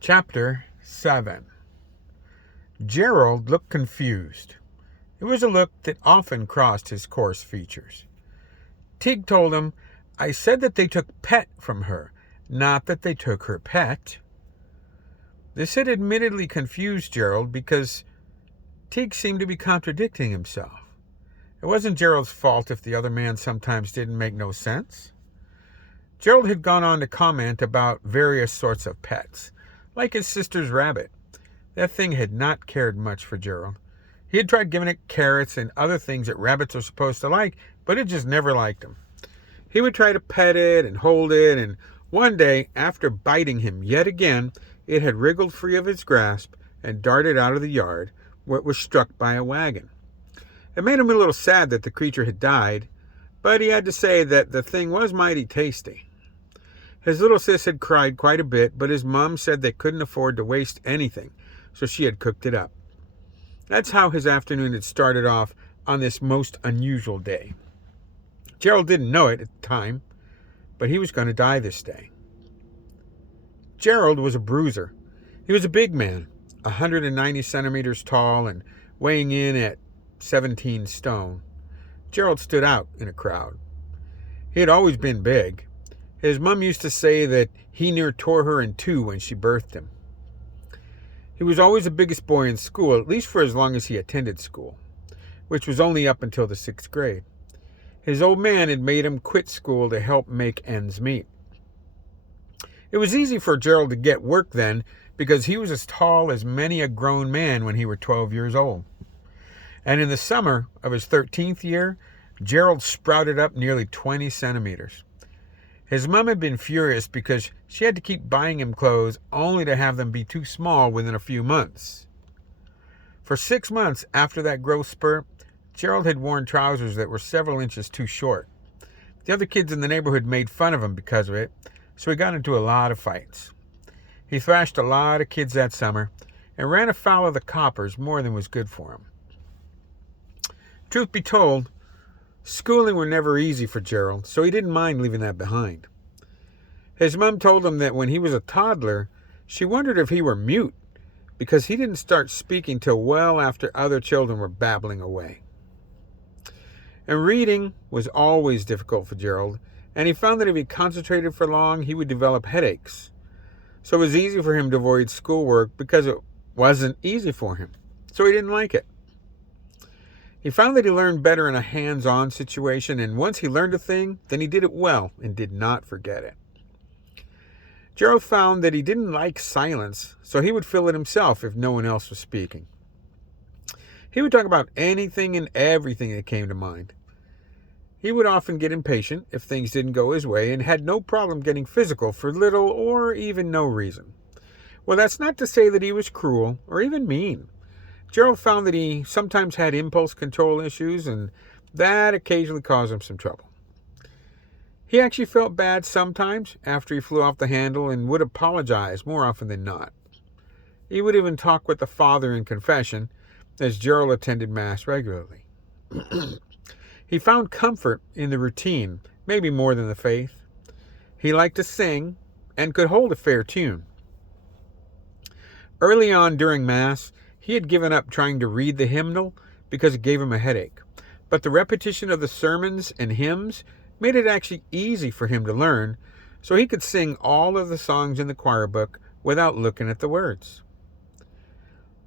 Chapter 7. Gerald looked confused. It was a look that often crossed his coarse features. Teague told him, "I said that they took pet from her, not that they took her pet." This had admittedly confused Gerald because Teague seemed to be contradicting himself. It wasn't Gerald's fault if the other man sometimes didn't make no sense. Gerald had gone on to comment about various sorts of pets, like his sister's rabbit. That thing had not cared much for Gerald. He had tried giving it carrots and other things that rabbits are supposed to like, but it just never liked him. He would try to pet it and hold it, and one day, after biting him yet again, it had wriggled free of his grasp and darted out of the yard, where it was struck by a wagon. It made him a little sad that the creature had died, but he had to say that the thing was mighty tasty. His little sis had cried quite a bit, but his mom said they couldn't afford to waste anything, so she had cooked it up. That's how his afternoon had started off on this most unusual day. Gerald didn't know it at the time, but he was going to die this day. Gerald was a bruiser. He was a big man, 190 centimeters tall and weighing in at 17 stone. Gerald stood out in a crowd. He had always been big. His mom used to say that he near tore her in two when she birthed him. He was always the biggest boy in school, at least for as long as he attended school, which was only up until the 6th grade. His old man had made him quit school to help make ends meet. It was easy for Gerald to get work then because he was as tall as many a grown man when he was 12 years old. And in the summer of his 13th year, Gerald sprouted up nearly 20 centimeters. His mom had been furious because she had to keep buying him clothes only to have them be too small within a few months. For 6 months after that growth spurt, Gerald had worn trousers that were several inches too short. The other kids in the neighborhood made fun of him because of it, so he got into a lot of fights. He thrashed a lot of kids that summer and ran afoul of the coppers more than was good for him. Truth be told, schooling were never easy for Gerald, so he didn't mind leaving that behind. His mom told him that when he was a toddler, she wondered if he were mute, because he didn't start speaking till well after other children were babbling away. And reading was always difficult for Gerald, and he found that if he concentrated for long, he would develop headaches. So it was easy for him to avoid schoolwork because it wasn't easy for him, so he didn't like it. He found that he learned better in a hands-on situation, and once he learned a thing, then he did it well and did not forget it. Gerald found that he didn't like silence, so he would fill it himself if no one else was speaking. He would talk about anything and everything that came to mind. He would often get impatient if things didn't go his way and had no problem getting physical for little or even no reason. Well, that's not to say that he was cruel or even mean. Gerald found that he sometimes had impulse control issues, and that occasionally caused him some trouble. He actually felt bad sometimes after he flew off the handle and would apologize more often than not. He would even talk with the father in confession, as Gerald attended Mass regularly. He found comfort in the routine, maybe more than the faith. He liked to sing and could hold a fair tune. Early on during Mass, he had given up trying to read the hymnal because it gave him a headache. But the repetition of the sermons and hymns made it actually easy for him to learn, so he could sing all of the songs in the choir book without looking at the words.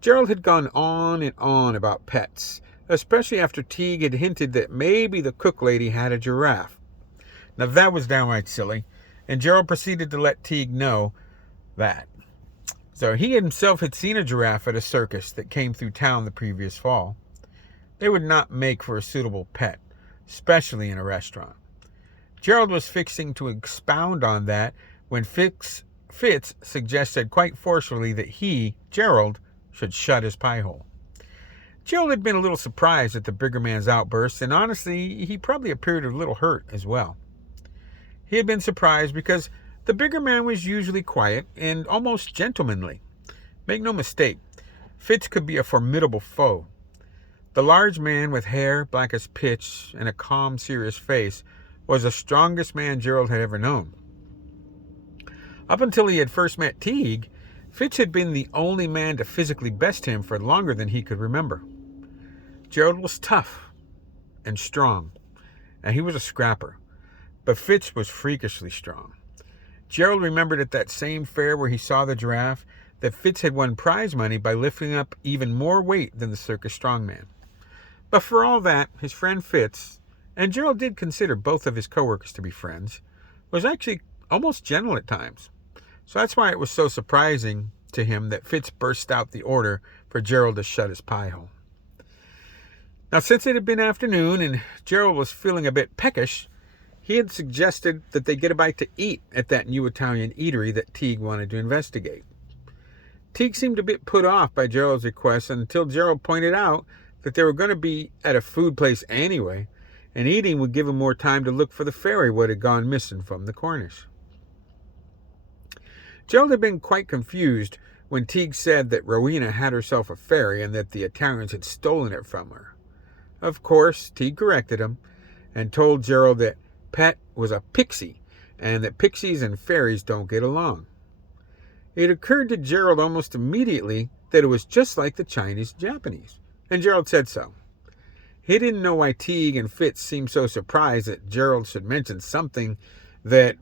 Gerald had gone on and on about pets, especially after Teague had hinted that maybe the cook lady had a giraffe. Now that was downright silly, and Gerald proceeded to let Teague know that. So he himself had seen a giraffe at a circus that came through town the previous fall. They would not make for a suitable pet, especially in a restaurant. Gerald was fixing to expound on that when Fitz suggested quite forcefully that he, Gerald, should shut his pie hole. Gerald had been a little surprised at the bigger man's outburst, and honestly, he probably appeared a little hurt as well. He had been surprised because the bigger man was usually quiet and almost gentlemanly. Make no mistake, Fitz could be a formidable foe. The large man with hair black as pitch and a calm, serious face was the strongest man Gerald had ever known. Up until he had first met Teague, Fitz had been the only man to physically best him for longer than he could remember. Gerald was tough and strong, and he was a scrapper, but Fitz was freakishly strong. Gerald remembered at that same fair where he saw the giraffe that Fitz had won prize money by lifting up even more weight than the circus strongman. But for all that, his friend Fitz, and Gerald did consider both of his coworkers to be friends, was actually almost gentle at times. So that's why it was so surprising to him that Fitz burst out the order for Gerald to shut his pie hole. Now, since it had been afternoon and Gerald was feeling a bit peckish, he had suggested that they get a bite to eat at that new Italian eatery that Teague wanted to investigate. Teague seemed a bit put off by Gerald's request until Gerald pointed out that they were going to be at a food place anyway, and eating would give him more time to look for the fairy what had gone missing from the Cornish. Gerald had been quite confused when Teague said that Rowena had herself a fairy and that the Italians had stolen it from her. Of course, Teague corrected him and told Gerald that Pet was a pixie and that pixies and fairies don't get along. It occurred to Gerald almost immediately that it was just like the Chinese and Japanese, and Gerald said so. He didn't know why Teague and Fitz seemed so surprised that Gerald should mention something that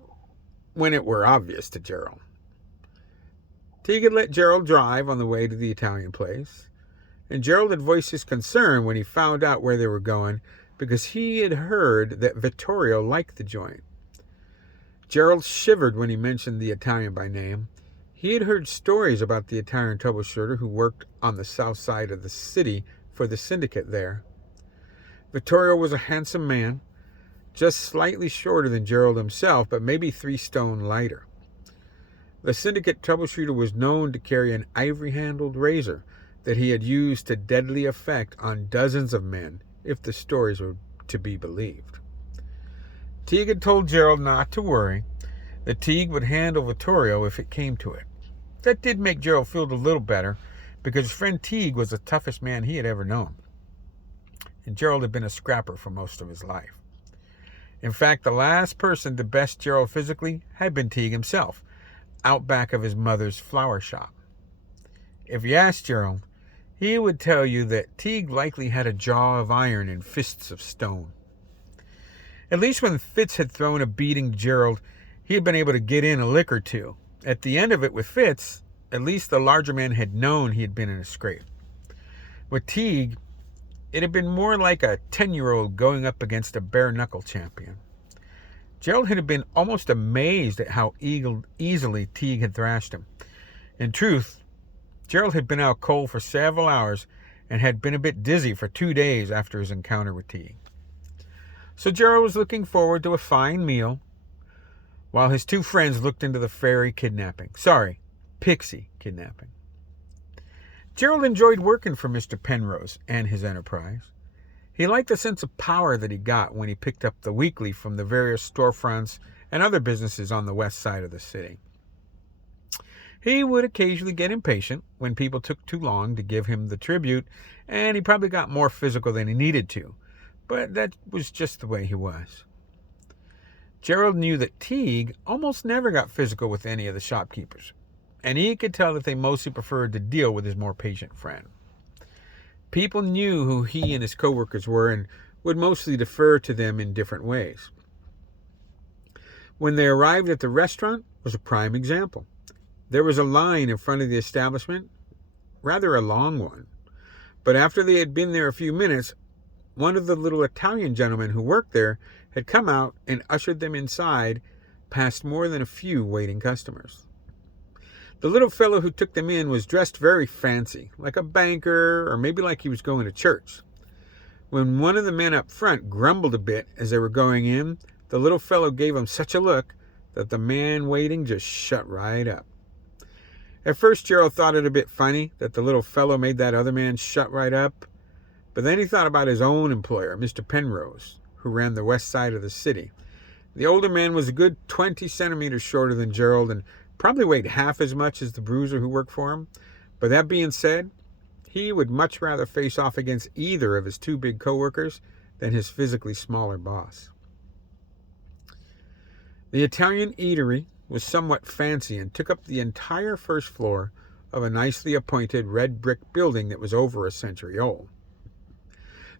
when it were obvious to Gerald. Teague had let Gerald drive on the way to the Italian place, and Gerald had voiced his concern when he found out where they were going because he had heard that Vittorio liked the joint. Gerald shivered when he mentioned the Italian by name. He had heard stories about the Italian troubleshooter who worked on the south side of the city for the syndicate there. Vittorio was a handsome man, just slightly shorter than Gerald himself, but maybe 3 stone lighter. The syndicate troubleshooter was known to carry an ivory-handled razor that he had used to deadly effect on dozens of men, if the stories were to be believed. Teague had told Gerald not to worry, that Teague would handle Vittorio if it came to it. That did make Gerald feel a little better, because his friend Teague was the toughest man he had ever known. And Gerald had been a scrapper for most of his life. In fact, the last person to best Gerald physically had been Teague himself, out back of his mother's flower shop. If you asked Gerald, he would tell you that Teague likely had a jaw of iron and fists of stone. At least when Fitz had thrown a beating to Gerald, he had been able to get in a lick or two. At the end of it with Fitz, at least the larger man had known he had been in a scrape. With Teague, it had been more like a 10-year-old going up against a bare-knuckle champion. Gerald had been almost amazed at how easily Teague had thrashed him. In truth, Gerald had been out cold for several hours and had been a bit dizzy for 2 days after his encounter with Teague. So Gerald was looking forward to a fine meal while his 2 friends looked into the fairy pixie kidnapping. Gerald enjoyed working for Mr. Penrose and his enterprise. He liked the sense of power that he got when he picked up the weekly from the various storefronts and other businesses on the west side of the city. He would occasionally get impatient when people took too long to give him the tribute, and he probably got more physical than he needed to, but that was just the way he was. Gerald knew that Teague almost never got physical with any of the shopkeepers, and he could tell that they mostly preferred to deal with his more patient friend. People knew who he and his coworkers were and would mostly defer to them in different ways. When they arrived at the restaurant was a prime example. There was a line in front of the establishment, rather a long one. But after they had been there a few minutes, one of the little Italian gentlemen who worked there had come out and ushered them inside past more than a few waiting customers. The little fellow who took them in was dressed very fancy, like a banker or maybe like he was going to church. When one of the men up front grumbled a bit as they were going in, the little fellow gave him such a look that the man waiting just shut right up. At first, Gerald thought it a bit funny that the little fellow made that other man shut right up, but then he thought about his own employer, Mr. Penrose, who ran the west side of the city. The older man was a good 20 centimeters shorter than Gerald and probably weighed half as much as the bruiser who worked for him. But that being said, he would much rather face off against either of his 2 big coworkers than his physically smaller boss. The Italian eatery was somewhat fancy and took up the entire first floor of a nicely appointed red brick building that was over a century old.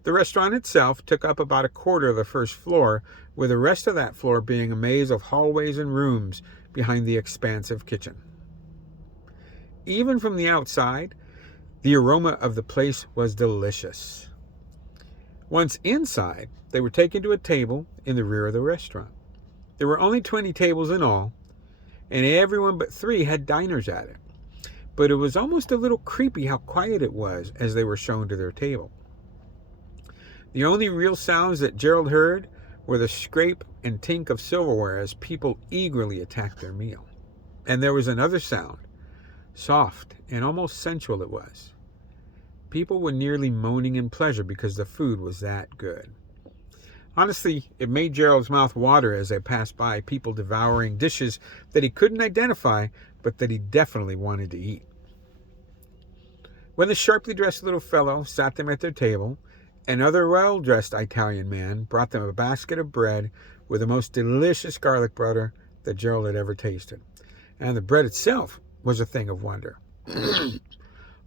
The restaurant itself took up about a quarter of the first floor, with the rest of that floor being a maze of hallways and rooms behind the expansive kitchen. Even from the outside, the aroma of the place was delicious. Once inside, they were taken to a table in the rear of the restaurant. There were only 20 tables in all, and everyone but 3 had diners at it. But it was almost a little creepy how quiet it was as they were shown to their table. The only real sounds that Gerald heard were the scrape and tink of silverware as people eagerly attacked their meal. And there was another sound, soft and almost sensual it was. People were nearly moaning in pleasure because the food was that good. Honestly, it made Gerald's mouth water as they passed by, people devouring dishes that he couldn't identify, but that he definitely wanted to eat. When the sharply dressed little fellow sat them at their table, another well-dressed Italian man brought them a basket of bread with the most delicious garlic butter that Gerald had ever tasted. And the bread itself was a thing of wonder.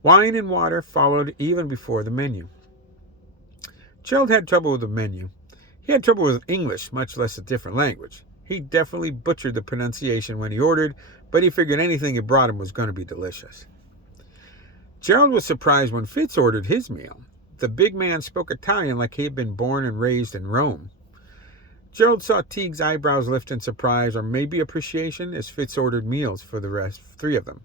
Wine and water followed even before the menu. Gerald had trouble with the menu. He had trouble with English, much less a different language. He definitely butchered the pronunciation when he ordered, but he figured anything he brought him was going to be delicious. Gerald was surprised when Fitz ordered his meal. The big man spoke Italian like he had been born and raised in Rome. Gerald saw Teague's eyebrows lift in surprise or maybe appreciation as Fitz ordered meals for the rest, 3 of them.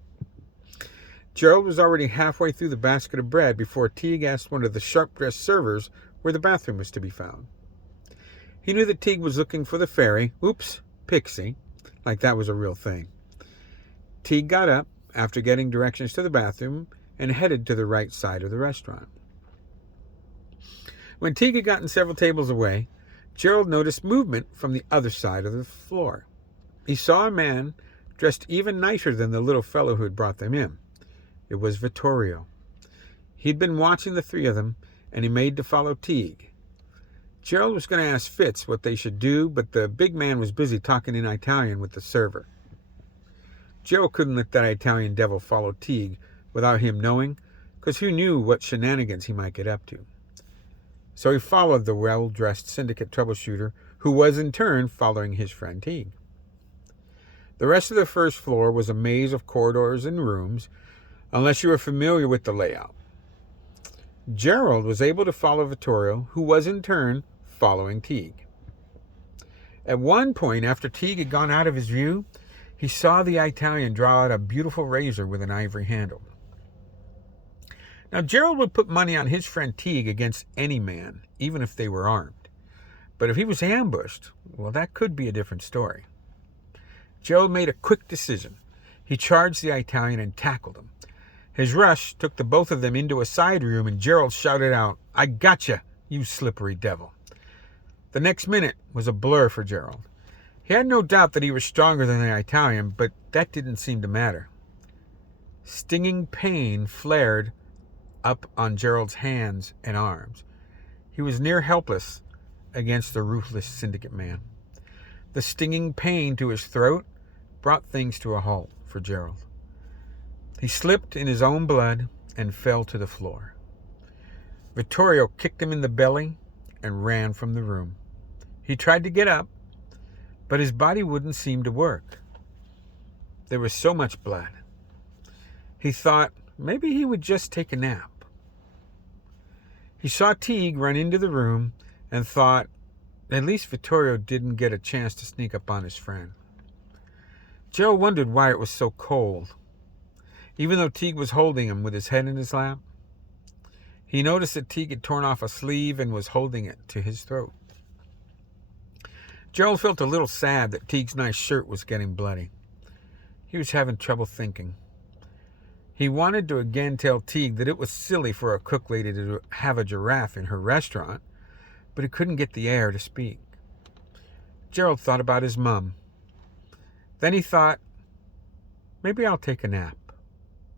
Gerald was already halfway through the basket of bread before Teague asked one of the sharp-dressed servers where the bathroom was to be found. He knew that Teague was looking for the fairy, Pixie, like that was a real thing. Teague got up after getting directions to the bathroom and headed to the right side of the restaurant. When Teague had gotten several tables away, Gerald noticed movement from the other side of the floor. He saw a man dressed even nicer than the little fellow who had brought them in. It was Vittorio. He'd been watching the 3 of them, and he made to follow Teague. Gerald was going to ask Fitz what they should do, but the big man was busy talking in Italian with the server. Gerald couldn't let that Italian devil follow Teague without him knowing, because who knew what shenanigans he might get up to. So he followed the well-dressed syndicate troubleshooter, who was in turn following his friend Teague. The rest of the first floor was a maze of corridors and rooms, unless you were familiar with the layout. Gerald was able to follow Vittorio, who was in turn following Teague. At one point, after Teague had gone out of his view, he saw the Italian draw out a beautiful razor with an ivory handle. Now, Gerald would put money on his friend Teague against any man, even if they were armed. But if he was ambushed, well, that could be a different story. Gerald made a quick decision. He charged the Italian and tackled him. His rush took the both of them into a side room, and Gerald shouted out, "I gotcha, you slippery devil." The next minute was a blur for Gerald. He had no doubt that he was stronger than the Italian, but that didn't seem to matter. Stinging pain flared up on Gerald's hands and arms. He was near helpless against the ruthless syndicate man. The stinging pain to his throat brought things to a halt for Gerald. He slipped in his own blood and fell to the floor. Vittorio kicked him in the belly and ran from the room. He tried to get up, but his body wouldn't seem to work. There was so much blood. He thought maybe he would just take a nap. He saw Teague run into the room and thought, at least Vittorio didn't get a chance to sneak up on his friend. Joe wondered why it was so cold. Even though Teague was holding him with his head in his lap, he noticed that Teague had torn off a sleeve and was holding it to his throat. Gerald felt a little sad that Teague's nice shirt was getting bloody. He was having trouble thinking. He wanted to again tell Teague that it was silly for a cook lady to have a giraffe in her restaurant, but he couldn't get the air to speak. Gerald thought about his mom. Then he thought, maybe I'll take a nap.